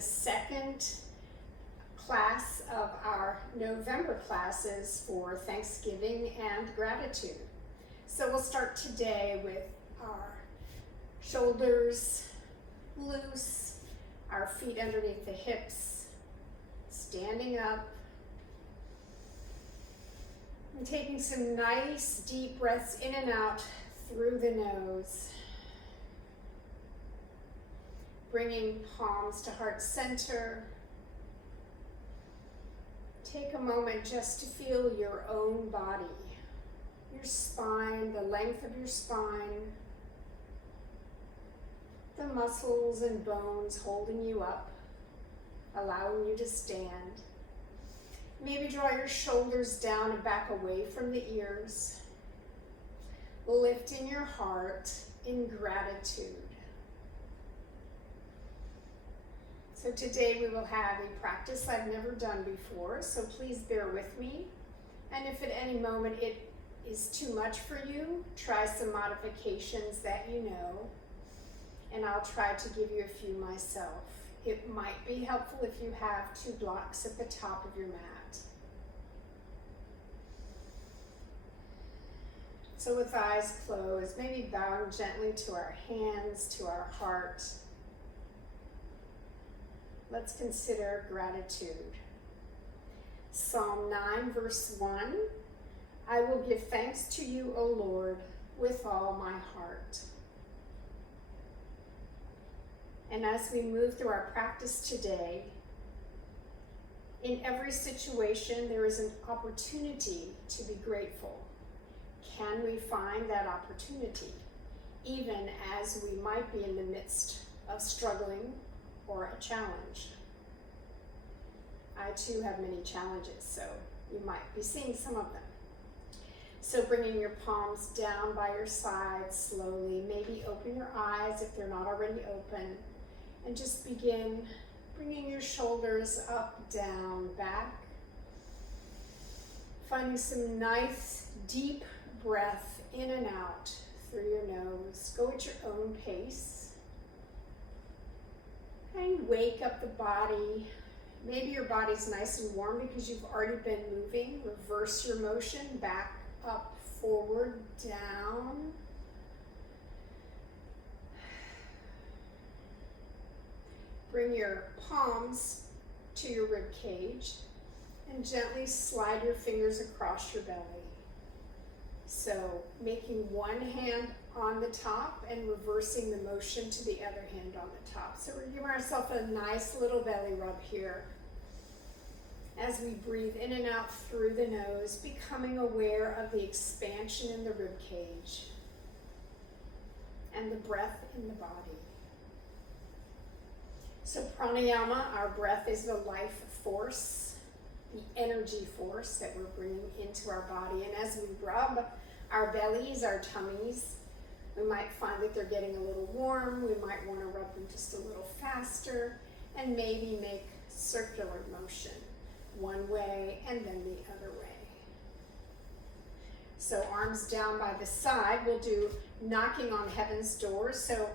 the second class of our November classes for Thanksgiving and gratitude. So we'll start today with our shoulders loose, our feet underneath the hips, standing up, and taking some nice deep breaths in and out through the nose. Bringing palms to heart center. Take a moment just to feel your own body, your spine, the length of your spine, the muscles and bones holding you up, allowing you to stand. Maybe draw your shoulders down and back away from the ears, lifting your heart in gratitude. So today we will have a practice I've never done before, so please bear with me. And if at any moment it is too much for you, try some modifications that you know, and I'll try to give you a few myself. It might be helpful if you have 2 blocks at the top of your mat. So with eyes closed, maybe bowing gently to our hands, to our heart, let's consider gratitude. Psalm 9, verse 1, I will give thanks to you, O Lord, with all my heart. And as we move through our practice today, in every situation there is an opportunity to be grateful. Can we find that opportunity, even as we might be in the midst of struggling or a challenge? I too have many challenges, so you might be seeing some of them. So bringing your palms down by your sides slowly, maybe open your eyes if they're not already open, and just begin bringing your shoulders up, down, back. Finding some nice deep breath in and out through your nose. Go at your own pace. And wake up the body. Maybe your body's nice and warm because you've already been moving. Reverse your motion, back, up, forward, down. Bring your palms to your rib cage and gently slide your fingers across your belly. So making one hand on the top and reversing the motion to the other hand on the top. So we're giving ourselves a nice little belly rub here as we breathe in and out through the nose, becoming aware of the expansion in the rib cage and the breath in the body. So pranayama, our breath is the life force, the energy force that we're bringing into our body. And as we rub our bellies, our tummies, we might find that they're getting a little warm. We might want to rub them just a little faster and maybe make circular motion one way and then the other way. So arms down by the side, we'll do knocking on heaven's door. So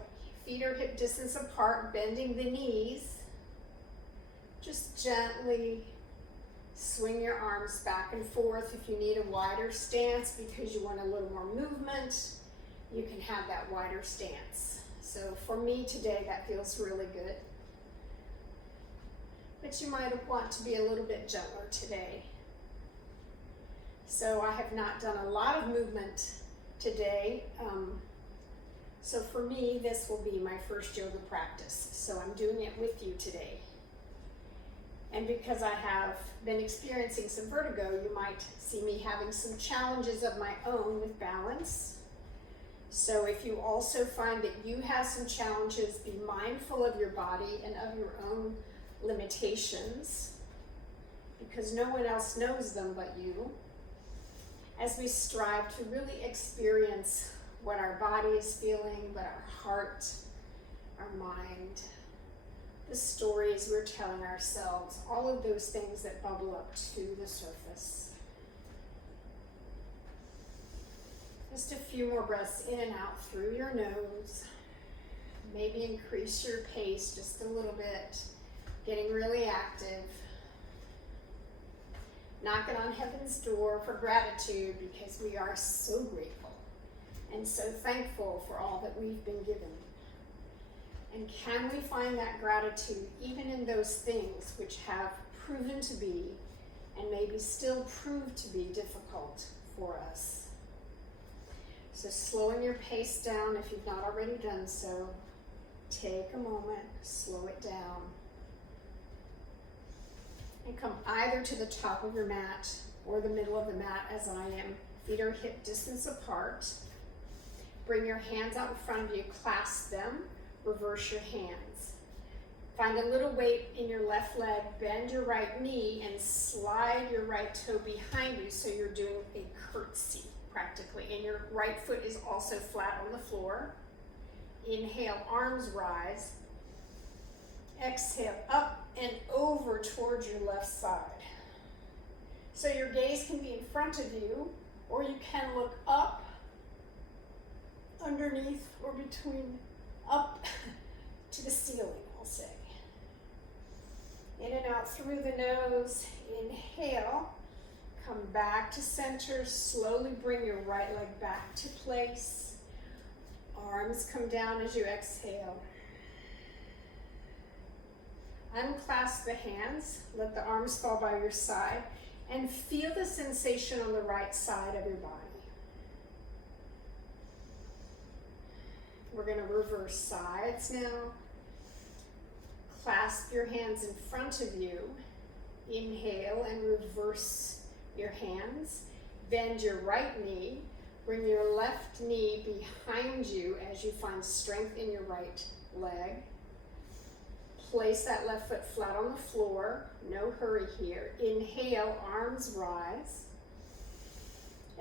feet are hip distance apart, bending the knees. Just gently swing your arms back and forth. If you need a wider stance because you want a little more movement, you can have that wider stance. So for me today, that feels really good. But you might want to be a little bit gentler today. So I have not done a lot of movement today. So for me, this will be my first yoga practice. So I'm doing it with you today. And because I have been experiencing some vertigo, you might see me having some challenges of my own with balance. So if you also find that you have some challenges, be mindful of your body and of your own limitations, because no one else knows them but you, as we strive to really experience what our body is feeling, what our heart, our mind, the stories we're telling ourselves, all of those things that bubble up to the surface. Just a few more breaths in and out through your nose. Maybe increase your pace just a little bit. getting really active, knocking on heaven's door for gratitude because we are so grateful and so thankful for all that we've been given. And can we find that gratitude even in those things which have proven to be and maybe still prove to be difficult for us? So slowing your pace down if you've not already done so, take a moment, slow it down. And come either to the top of your mat or the middle of the mat as I am. Feet are hip distance apart. Bring your hands out in front of you, clasp them, reverse your hands. Find a little weight in your left leg, bend your right knee and slide your right toe behind you so you're doing a curtsy practically. And your right foot is also flat on the floor. Inhale, arms rise. Exhale, up and over towards your left side. So your gaze can be in front of you, or you can look up, underneath, or between, up to the ceiling, I'll say. In and out through the nose. Inhale, come back to center. Slowly bring your right leg back to place. Arms come down as you exhale. Unclasp the hands, let the arms fall by your side, and feel the sensation on the right side of your body. We're going to reverse sides now. Clasp your hands in front of you. Inhale and reverse your hands. Bend your right knee. Bring your left knee behind you as you find strength in your right leg. Place that left foot flat on the floor. No hurry here. Inhale, arms rise.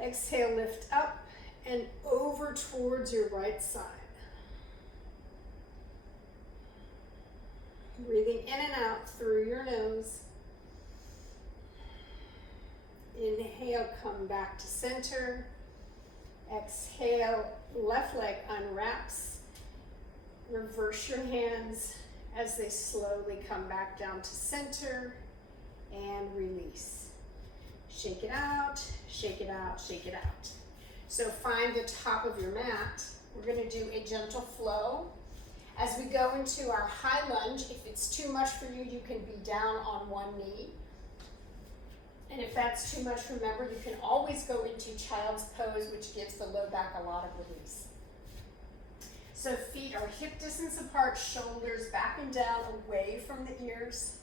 Exhale, lift up and over towards your right side. Breathing in and out through your nose. Inhale, come back to center. Exhale, left leg unwraps. Reverse your hands as they slowly come back down to center and release. Shake it out, shake it out, shake it out. So find the top of your mat. We're going to do a gentle flow. As we go into our high lunge, if it's too much for you, you can be down on one knee. And if that's too much, remember, you can always go into child's pose, which gives the low back a lot of release. So feet are hip distance apart, shoulders back and down, away from the ears.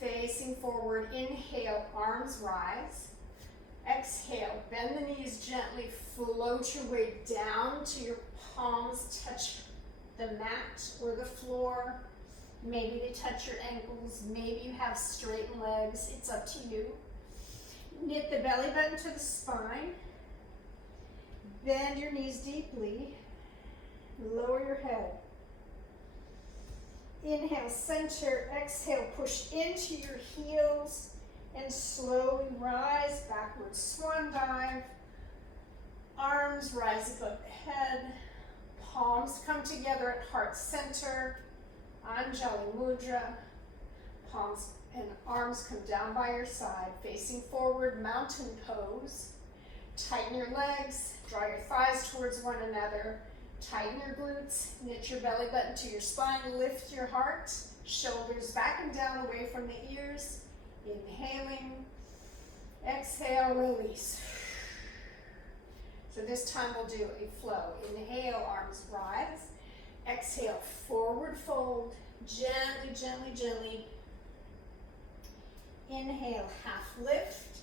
Facing forward, inhale, arms rise. Exhale, bend the knees gently, float your way down to your palms touch the mat or the floor. Maybe they touch your ankles, maybe you have straightened legs, it's up to you. Knit the belly button to the spine. Bend your knees deeply. Lower your head. Inhale, center. Exhale, push into your heels and slowly rise. Backward swan dive. Arms rise above the head. Palms come together at heart center. Anjali Mudra. Palms and arms come down by your side. Facing forward, mountain pose. Tighten your legs. Draw your thighs towards one another. Tighten your glutes. Knit your belly button to your spine. Lift your heart. Shoulders back and down away from the ears. Inhaling. Exhale, release. So this time we'll do a flow. Inhale, arms rise. Exhale, forward fold. Gently, gently, gently. Inhale, half lift.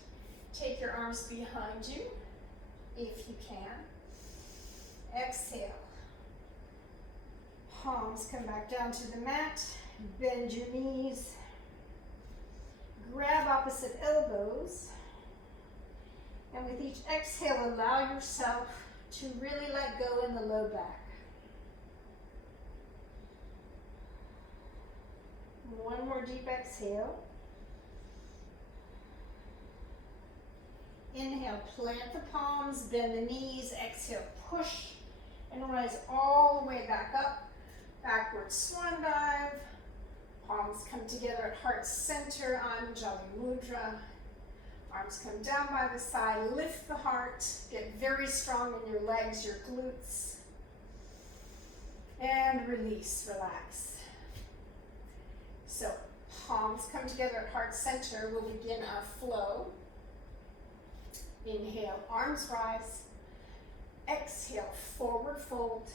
Take your arms behind you, if you can. Exhale. Palms come back down to the mat. Bend your knees. Grab opposite elbows. And with each exhale, allow yourself to really let go in the low back. One more deep exhale. Inhale, plant the palms, bend the knees. Exhale, push and rise all the way back up. Backward swan dive. Palms come together at heart center, Anjali Mudra. Arms come down by the side, lift the heart, get very strong in your legs, your glutes. And release, relax. So, palms come together at heart center. We'll begin our flow. Inhale, arms rise. Exhale, forward fold.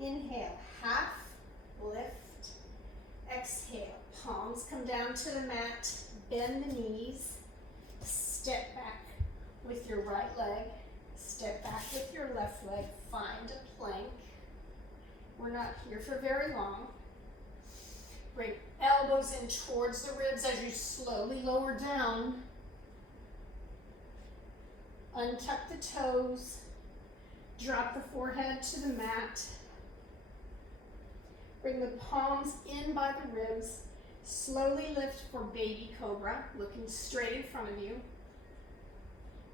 Inhale, half lift. Exhale, palms come down to the mat. Bend the knees. Step back with your right leg. Step back with your left leg. Find a plank. We're not here for very long. Bring elbows in towards the ribs as you slowly lower down. Untuck the toes. Drop the forehead to the mat. Bring the palms in by the ribs. Slowly lift for baby cobra, looking straight in front of you.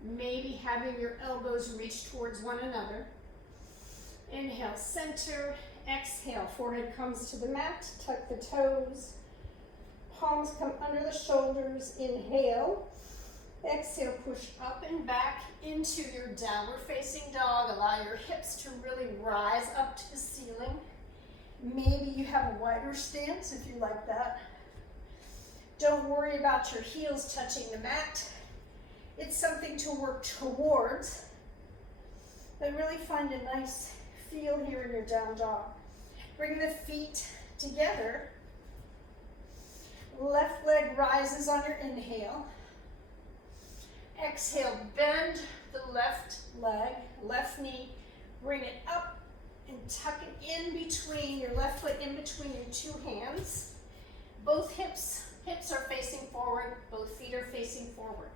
Maybe having your elbows reach towards one another. Inhale, center. Exhale, forehead comes to the mat. Tuck the toes. Palms come under the shoulders. Inhale. Exhale, push up and back into your downward facing dog. Allow your hips to really rise up to the ceiling. Maybe you have a wider stance if you like that. Don't worry about your heels touching the mat. It's something to work towards, but really find a nice feel here in your down dog. Bring the feet together. Left leg rises on your inhale. Exhale, bend the left leg, left knee. Bring it up and tuck it in between, your left foot in between your two hands. Both hips are facing forward, both feet are facing forward.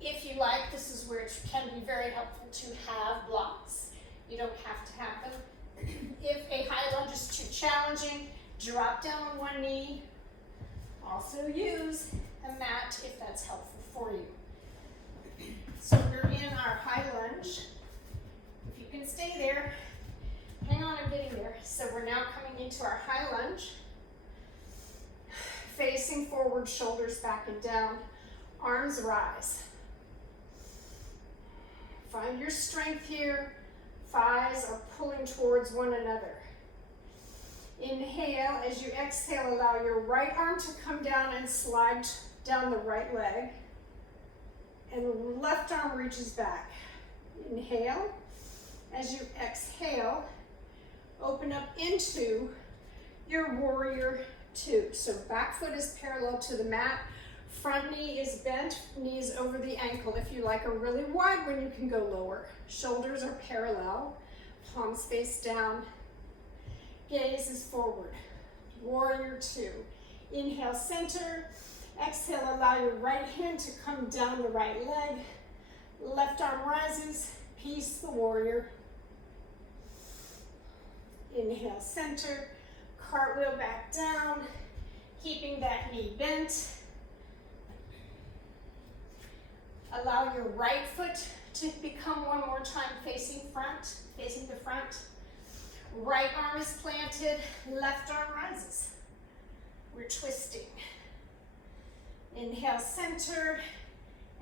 If you like, this is where it can be very helpful to have blocks. You don't have to have them. If a high lunge is too challenging, drop down on one knee. Also use a mat if that's helpful for you. So we're in our high lunge. If you can stay there, hang on, I'm getting there. So we're now coming into our high lunge. Facing forward, shoulders back and down, arms rise. Find your strength here. Thighs are pulling towards one another. Inhale. As you exhale, allow your right arm to come down and slide down the right leg. And the left arm reaches back. Inhale. As you exhale, open up into your warrior two. So back foot is parallel to the mat. Front knee is bent, knees over the ankle. If you like a really wide one, you can go lower. Shoulders are parallel, palms face down. Gaze is forward. Warrior two. Inhale, center. Exhale, allow your right hand to come down the right leg. Left arm rises, peace, the warrior. Inhale, center. Cartwheel back down, keeping that knee bent. Allow your right foot to become one more time facing the front. Right arm is planted, left arm rises. We're twisting. Inhale, center.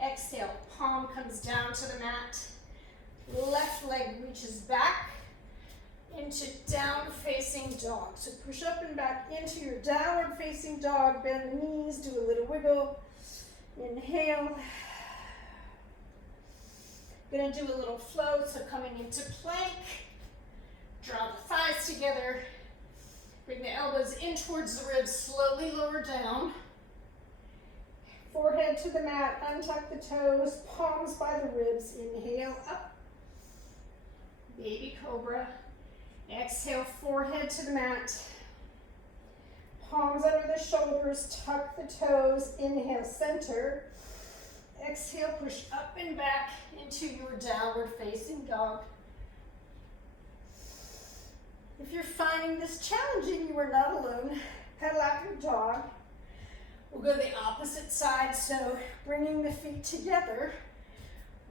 Exhale, palm comes down to the mat. Left leg reaches back into downward facing dog. So push up and back into your downward facing dog. Bend the knees, do a little wiggle. Inhale. Gonna do a little float, so coming into plank. Draw the thighs together. Bring the elbows in towards the ribs, slowly lower down. Forehead to the mat, untuck the toes, palms by the ribs. Inhale, up. Baby cobra. Exhale, forehead to the mat. Palms under the shoulders, tuck the toes. Inhale, center. Exhale, push up and back into your downward facing dog. If you're finding this challenging, you are not alone. Pedal out your dog. We'll go the opposite side, so bringing the feet together.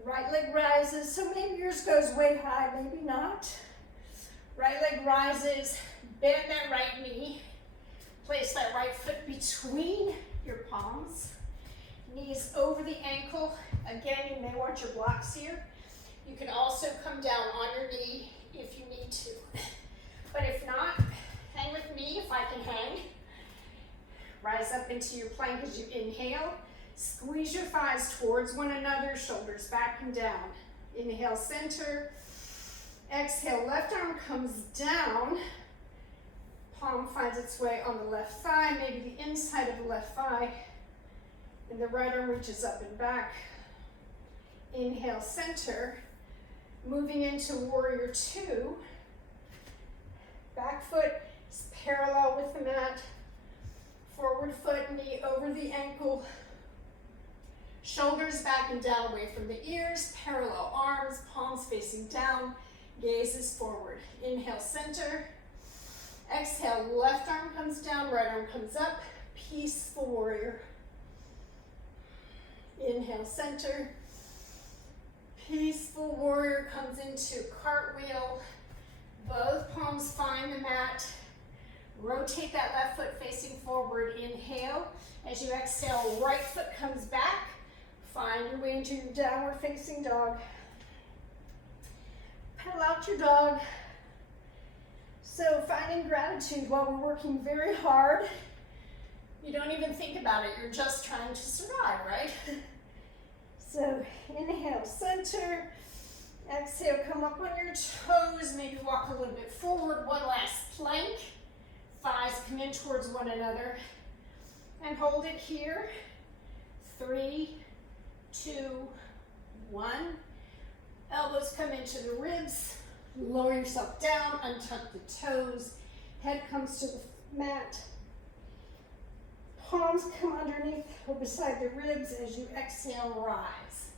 Right leg rises, so maybe yours goes way high, maybe not. Right leg rises, bend that right knee. Place that right foot between your palms. Knees over the ankle. Again, you may want your blocks here. You can also come down on your knee if you need to. But if not, hang with me if I can hang. Rise up into your plank as you inhale. Squeeze your thighs towards one another, shoulders back and down. Inhale, center. Exhale, left arm comes down. Palm finds its way on the left thigh, maybe the inside of the left thigh. And the right arm reaches up and back. Inhale, center. Moving into warrior two. Back foot is parallel with the mat. Forward foot, knee over the ankle. Shoulders back and down away from the ears. Parallel arms, palms facing down. Gaze is forward. Inhale, center. Exhale, left arm comes down, right arm comes up. Peaceful warrior. Inhale, center. Peaceful warrior comes into cartwheel. Both palms find the mat. Rotate that left foot facing forward. Inhale. As you exhale, right foot comes back. Find your way into your downward facing dog. Pedal out your dog. So finding gratitude while we're working very hard. You don't even think about it. You're just trying to survive, right? So inhale, center. Exhale, come up on your toes. Maybe walk a little bit forward. One last plank. Thighs come in towards one another. And hold it here. 3, 2, 1. Elbows come into the ribs. Lower yourself down, untuck the toes. Head comes to the mat. Palms come underneath or beside the ribs as you exhale, rise.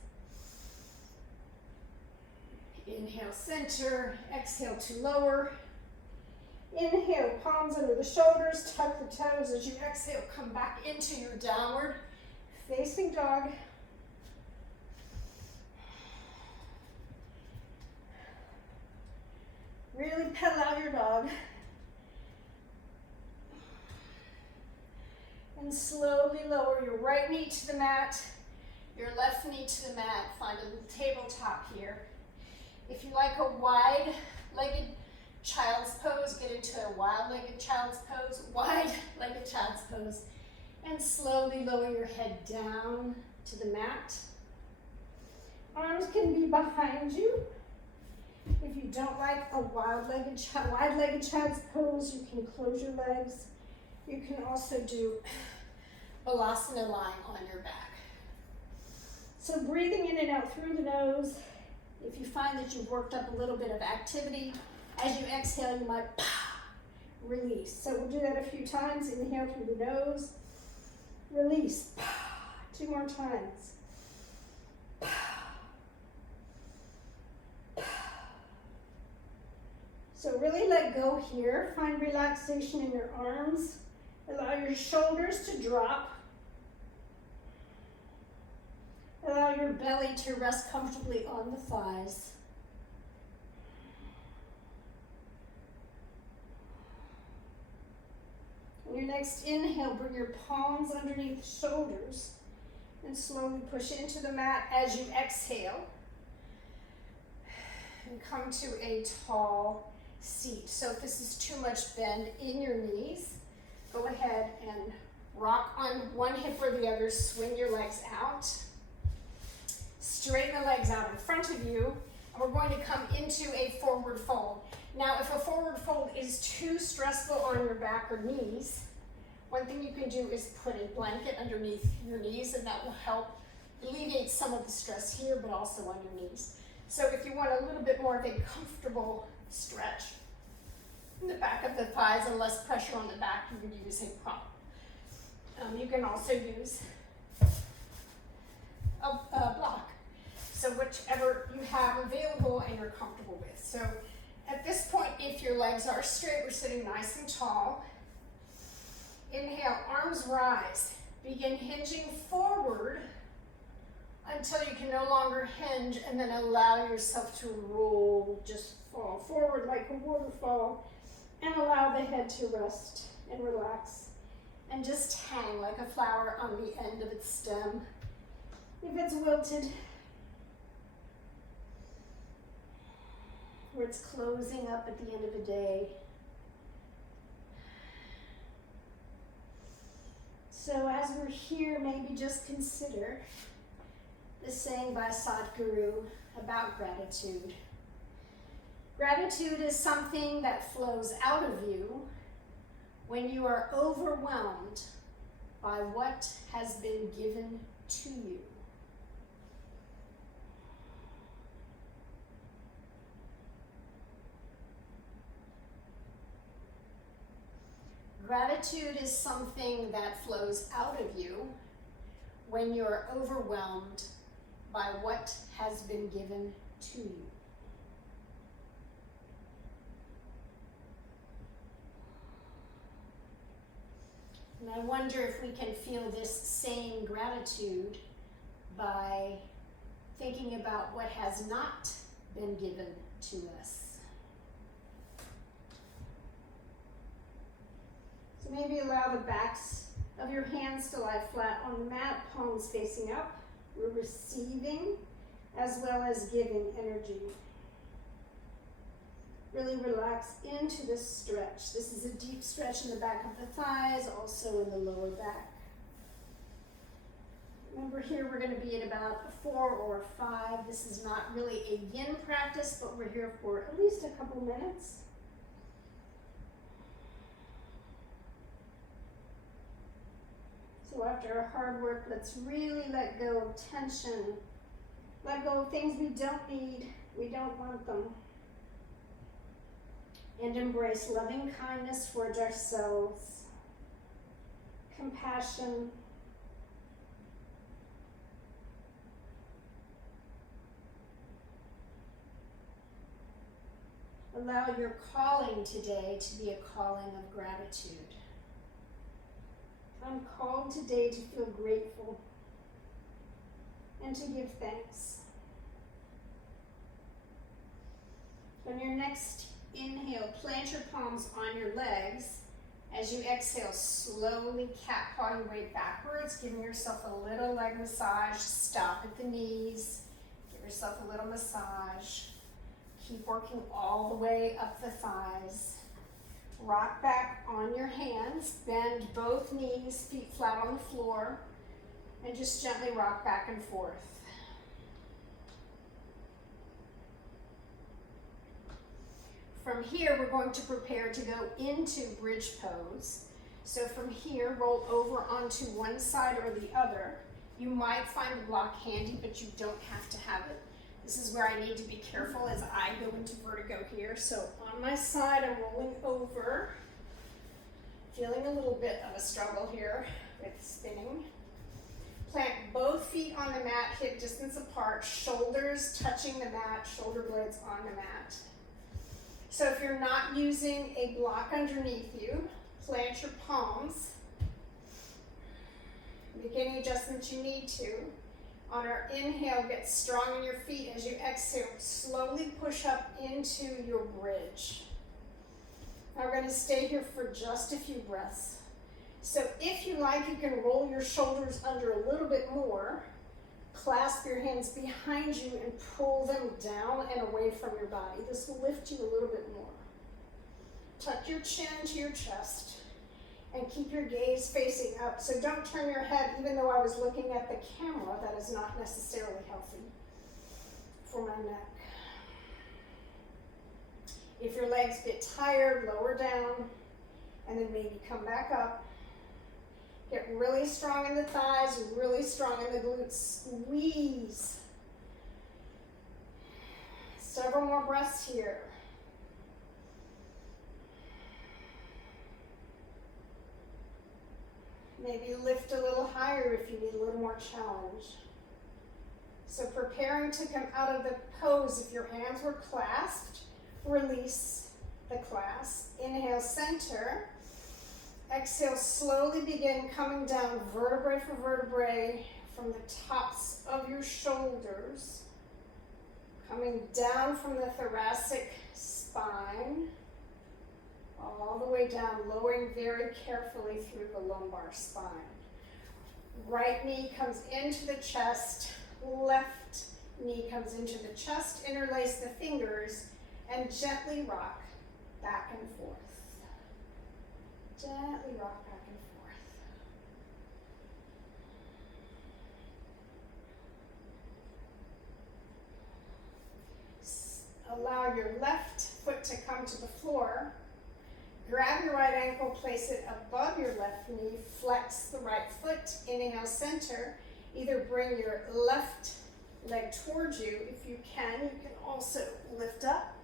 Inhale, center. Exhale to lower. Inhale, palms under the shoulders. Tuck the toes as you exhale. Come back into your downward facing dog. Really pedal out your dog. And slowly lower your right knee to the mat, your left knee to the mat. Find a little tabletop here. If you like a wide-legged child's pose, get into a wide-legged child's pose, wide-legged child's pose. And slowly lower your head down to the mat. Arms can be behind you. If you don't like a wide-legged child's pose, you can close your legs. You can also do Balasana lying on your back. So breathing in and out through the nose. If you find that you've worked up a little bit of activity, as you exhale, you might release. So we'll do that a few times. Inhale through the nose. Release. 2 more times. So really let go here. Find relaxation in your arms. Allow your shoulders to drop. Allow your belly to rest comfortably on the thighs. On your next inhale, bring your palms underneath the shoulders and slowly push into the mat as you exhale. And come to a tall seat. So if this is too much bend in your knees, go ahead and rock on one hip or the other, swing your legs out. Straighten the legs out in front of you, and we're going to come into a forward fold. Now, if a forward fold is too stressful on your back or knees, one thing you can do is put a blanket underneath your knees, and that will help alleviate some of the stress here, but also on your knees. So if you want a little bit more of a comfortable stretch in the back of the thighs and less pressure on the back, you can use a prop. You can also use a block. So whichever you have available and you're comfortable with. So at this point, if your legs are straight, we're sitting nice and tall. Inhale, arms rise. Begin hinging forward until you can no longer hinge, and then allow yourself to roll, just fall forward like a waterfall, and allow the head to rest and relax, and just hang like a flower on the end of its stem. If it's wilted, or it's closing up at the end of the day. So as we're here, maybe just consider the saying by Sadhguru about gratitude. Gratitude is something that flows out of you when you are overwhelmed by what has been given to you. Gratitude is something that flows out of you when you're overwhelmed by what has been given to you. And I wonder if we can feel this same gratitude by thinking about what has not been given to us. So maybe allow the backs of your hands to lie flat on the mat, palms facing up. We're receiving as well as giving energy. Really relax into this stretch. This is a deep stretch in the back of the thighs, also in the lower back. Remember, here we're going to be at about a 4 or a 5. This is not really a yin practice, but we're here for at least a couple minutes. So after our hard work, let's really let go of tension. Let go of things we don't need, we don't want them. And embrace loving kindness towards ourselves, compassion, allow your calling today to be a calling of gratitude. I'm called today to feel grateful and to give thanks. On your next inhale, plant your palms on your legs. As you exhale, slowly cat paw your weight backwards, giving yourself a little leg massage. Stop at the knees. Give yourself a little massage. Keep working all the way up the thighs. Rock back on your hands. Bend both knees, feet flat on the floor, and just gently rock back and forth. From here, we're going to prepare to go into bridge pose. So from here, roll over onto one side or the other. You might find the block handy, but you don't have to have it. This is where I need to be careful as I go into vertigo here. So on my side, I'm rolling over. Feeling a little bit of a struggle here with spinning. Plant both feet on the mat, hip distance apart, shoulders touching the mat, shoulder blades on the mat. So if you're not using a block underneath you, plant your palms. Make any adjustments you need to. On our inhale, get strong in your feet. As you exhale, slowly push up into your bridge. Now we're going to stay here for just a few breaths. So if you like, you can roll your shoulders under a little bit more. Clasp your hands behind you and pull them down and away from your body. This will lift you a little bit more. Tuck your chin to your chest and keep your gaze facing up. So don't turn your head, even though I was looking at the camera. That is not necessarily healthy for my neck. If your legs get tired, lower down and then maybe come back up. Get really strong in the thighs, really strong in the glutes. Squeeze. Several more breaths here. Maybe lift a little higher if you need a little more challenge. So preparing to come out of the pose, if your hands were clasped, release the clasp. Inhale, center. Exhale, slowly begin coming down vertebrae for vertebrae, from the tops of your shoulders, coming down from the thoracic spine, all the way down, lowering very carefully through the lumbar spine. Right knee comes into the chest, left knee comes into the chest, interlace the fingers, and gently rock back and forth. Gently rock back and forth. Allow your left foot to come to the floor. Grab your right ankle, place it above your left knee, flex the right foot, inhale center. Either bring your left leg towards you. If you can also lift up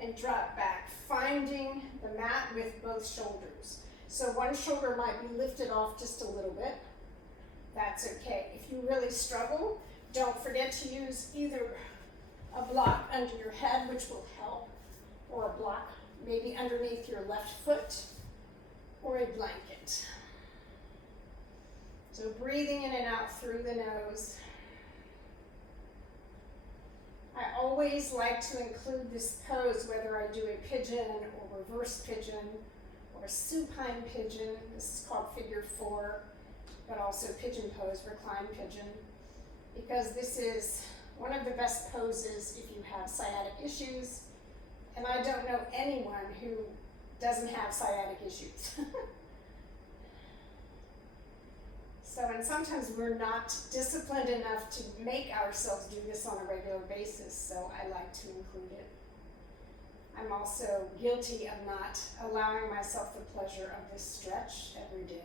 and drop back, finding the mat with both shoulders. So one shoulder might be lifted off just a little bit. That's okay. If you really struggle, don't forget to use either a block under your head, which will help, or a block maybe underneath your left foot, or a blanket. So breathing in and out through the nose. I always like to include this pose, whether I do a pigeon or reverse pigeon or supine pigeon. This is called figure 4, but also pigeon pose, reclined pigeon, because this is one of the best poses if you have sciatic issues. And I don't know anyone who doesn't have sciatic issues. And sometimes we're not disciplined enough to make ourselves do this on a regular basis, so I like to include it. I'm also guilty of not allowing myself the pleasure of this stretch every day.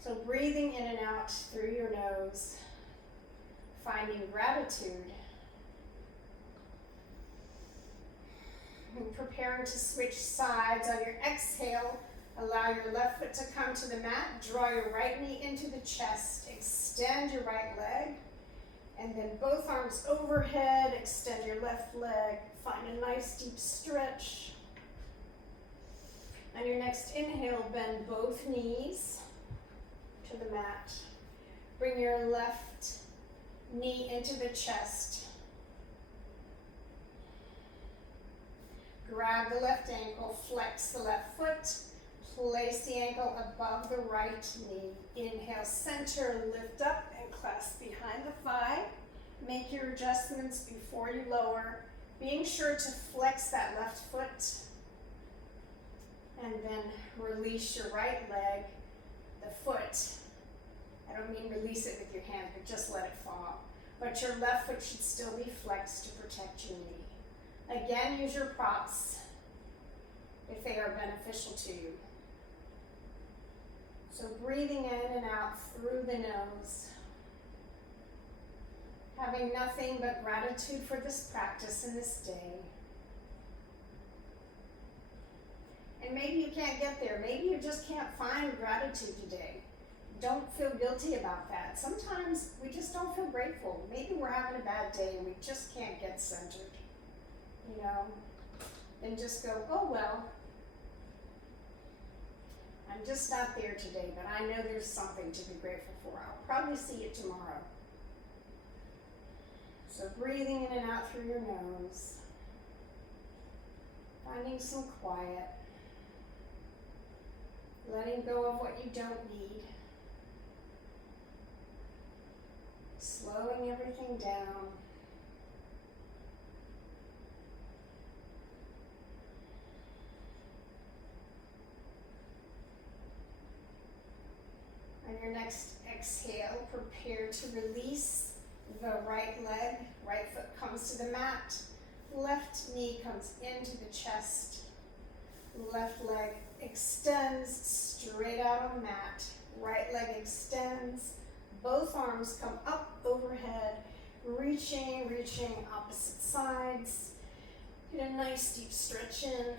So breathing in and out through your nose, finding gratitude, and preparing to switch sides. On your exhale, allow your left foot to come to the mat, draw your right knee into the chest, extend your right leg, and then both arms overhead, extend your left leg, find a nice deep stretch. On your next inhale, bend both knees to the mat. Bring your left knee into the chest. Grab the left ankle, flex the left foot, place the ankle above the right knee. Inhale, center, lift up and clasp behind the thigh. Make your adjustments before you lower, being sure to flex that left foot. And then release your right leg, the foot. I don't mean release it with your hand, but just let it fall. But your left foot should still be flexed to protect your knee. Again, use your props if they are beneficial to you. So breathing in and out through the nose. Having nothing but gratitude for this practice in this day. And maybe you can't get there. Maybe you just can't find gratitude today. Don't feel guilty about that. Sometimes we just don't feel grateful. Maybe we're having a bad day and we just can't get centered. You know, and just go, oh well, I'm just not there today, but I know there's something to be grateful for. I'll probably see it tomorrow. So breathing in and out through your nose, finding some quiet, letting go of what you don't need, slowing everything down. On your next exhale, prepare to release the right leg. Right foot comes to the mat. Left knee comes into the chest. Left leg extends straight out on the mat. Right leg extends. Both arms come up overhead, reaching opposite sides. Get a nice deep stretch in.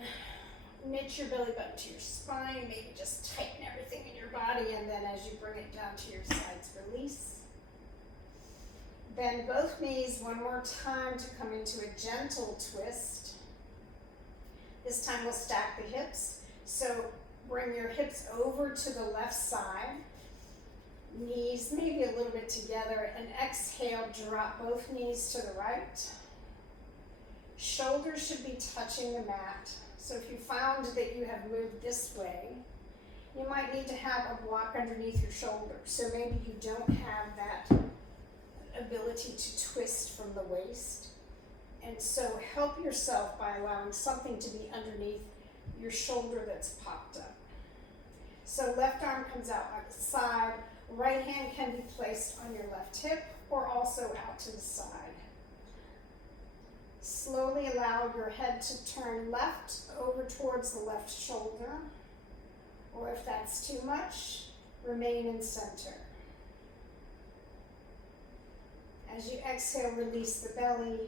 Knit your belly button to your spine, maybe just tighten everything in your body, and then as you bring it down to your sides, release. Bend both knees one more time to come into a gentle twist. This time we'll stack the hips. So bring your hips over to the left side. Knees maybe a little bit together, and exhale, drop both knees to the right. Shoulders should be touching the mat. So if you found that you have moved this way, you might need to have a block underneath your shoulder. So maybe you don't have that ability to twist from the waist. And so help yourself by allowing something to be underneath your shoulder that's popped up. So left arm comes out like the side. Right hand can be placed on your left hip or also out to the side. Slowly allow your head to turn left over towards the left shoulder, or if that's too much, remain in center. As you exhale, release the belly,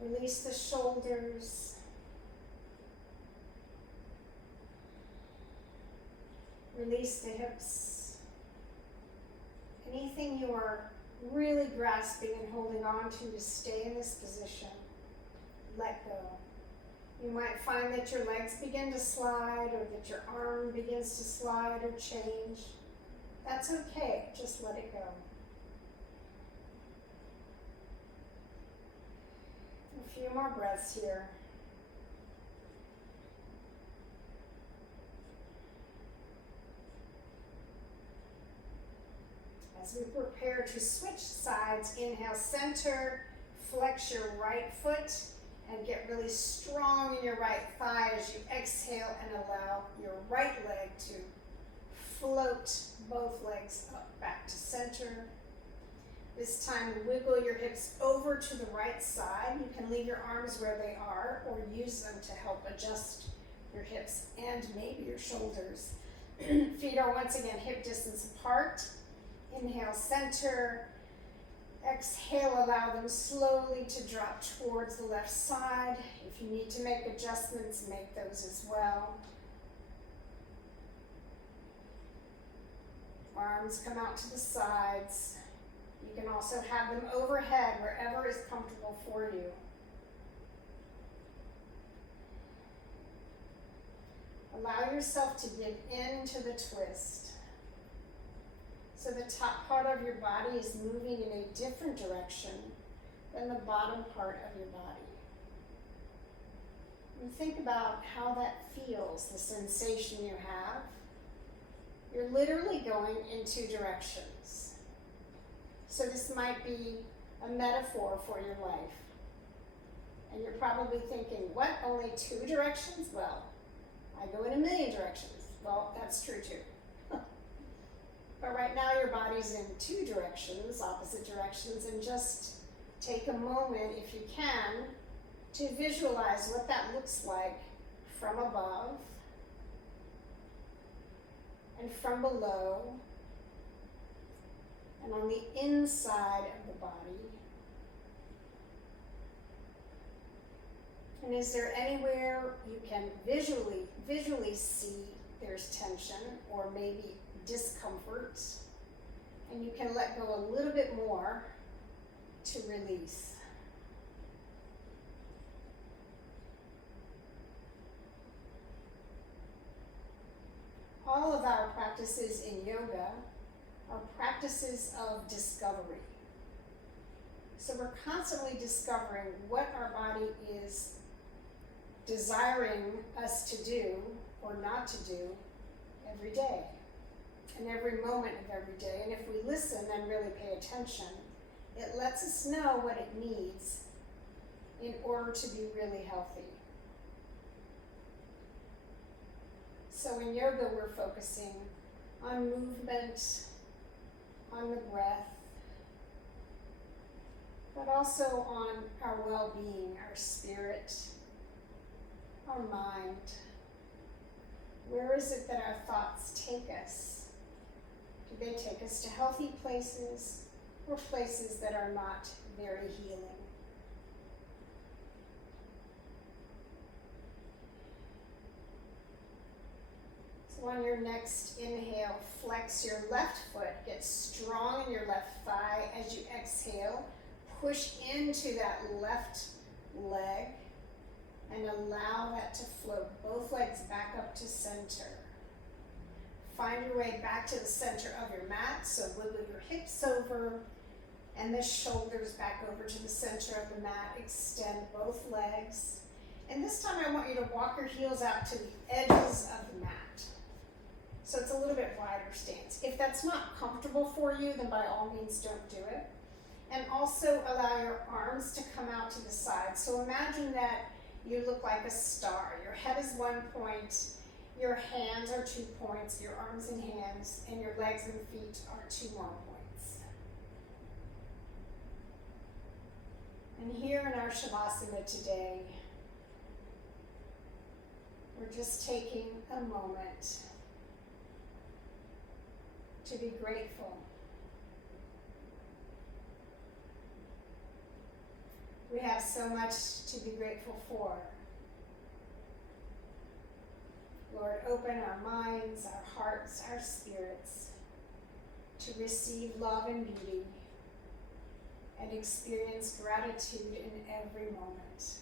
release the shoulders, release the hips. Anything you are really grasping and holding on to stay in this position, let go. You might find that your legs begin to slide or that your arm begins to slide or change. That's okay, just let it go. A few more breaths here. As we prepare to switch sides, inhale, center, flex your right foot, and get really strong in your right thigh as you exhale and allow your right leg to float both legs up back to center. This time, wiggle your hips over to the right side. You can leave your arms where they are or use them to help adjust your hips and maybe your shoulders. Feet are once again hip distance apart. Inhale, center. Exhale, allow them slowly to drop towards the left side. If you need to make adjustments, make those as well. Arms come out to the sides. You can also have them overhead, wherever is comfortable for you. Allow yourself to give into the twist. So the top part of your body is moving in a different direction than the bottom part of your body. And think about how that feels, the sensation you have. You're literally going in two directions. So this might be a metaphor for your life. And you're probably thinking, what, only two directions? Well, I go in a million directions. Well, that's true too. But right now your body's in two directions, opposite directions, and just take a moment, if you can, to visualize what that looks like from above and from below and on the inside of the body. And is there anywhere you can visually see there's tension or maybe discomfort, and you can let go a little bit more to release. All of our practices in yoga are practices of discovery. So we're constantly discovering what our body is desiring us to do or not to do every day. And every moment of every day. And if we listen and really pay attention, it lets us know what it needs in order to be really healthy. So in yoga, we're focusing on movement, on the breath, but also on our well-being, our spirit, our mind. Where is it that our thoughts take us? Do they take us to healthy places or places that are not very healing? So on your next inhale, flex your left foot, get strong in your left thigh. As you exhale, push into that left leg and allow that to float both legs back up to center. Find your way back to the center of your mat, so wiggle your hips over and the shoulders back over to the center of the mat. Extend both legs. And this time I want you to walk your heels out to the edges of the mat. So it's a little bit wider stance. If that's not comfortable for you, then by all means don't do it. And also allow your arms to come out to the side. So imagine that you look like a star. Your head is 1 point, your hands are 2 points, your arms and hands, and your legs and feet are 2 more points. And here in our Shavasana today, we're just taking a moment to be grateful. We have so much to be grateful for. Lord, open our minds, our hearts, our spirits to receive love and beauty and experience gratitude in every moment.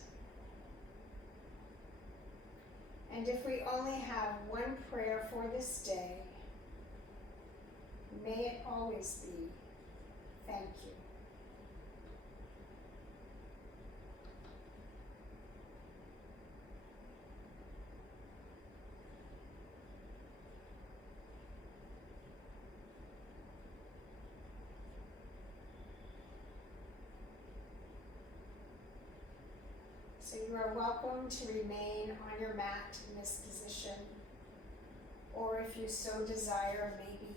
And if we only have one prayer for this day, may it always be, thank you. So you are welcome to remain on your mat in this position, or if you so desire, maybe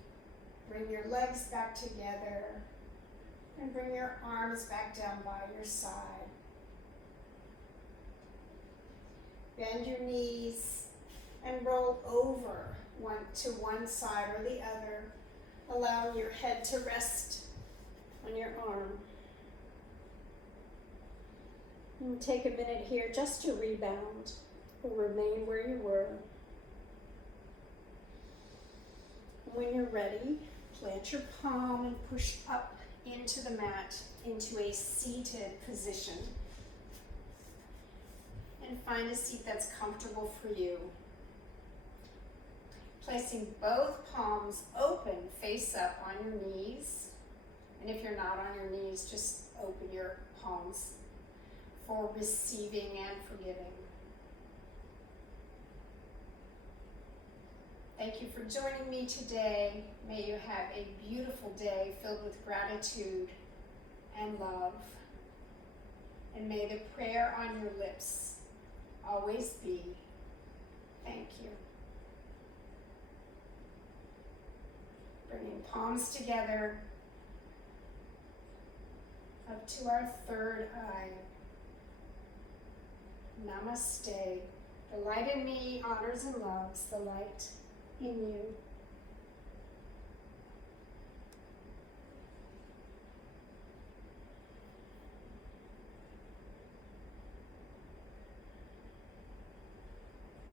bring your legs back together and bring your arms back down by your side. Bend your knees and roll over to one side or the other, allowing your head to rest on your arm. And take a minute here just to rebound or remain where you were. When you're ready, plant your palm and push up into the mat into a seated position. And find a seat that's comfortable for you. Placing both palms open, face up on your knees. And if you're not on your knees, just open your palms for receiving and forgiving. Thank you for joining me today. May you have a beautiful day filled with gratitude and love. And may the prayer on your lips always be, thank you. Bringing palms together up to our third eye. Namaste. The light in me honors and loves the light in you.